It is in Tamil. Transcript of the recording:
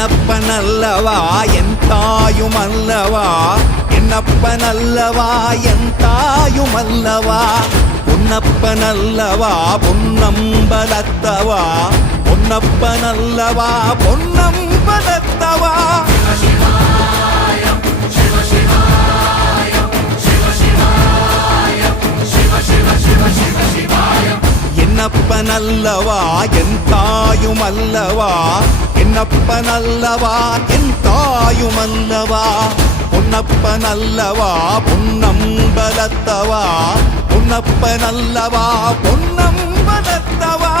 என்னப்பனல்லவா என் தாயுமல்லவா, என்னப்பனல்லவா என் தாயுமல்லவா, பொன்னப்பனல்லவா பொன்னம்பலத்தவா, பொன்னப்பனல்லவா பொன்னம்பலத்தவா. என்னப்பனல்லவா என் தாயுமல்லவா, என்னப்பனல்லவா என் தாயுமல்லவா, பொன்னப்பனல்லவா பொன்னம்பலத்தவா, பொன்னப்பனல்லவா பொன்னம்பலத்தவா.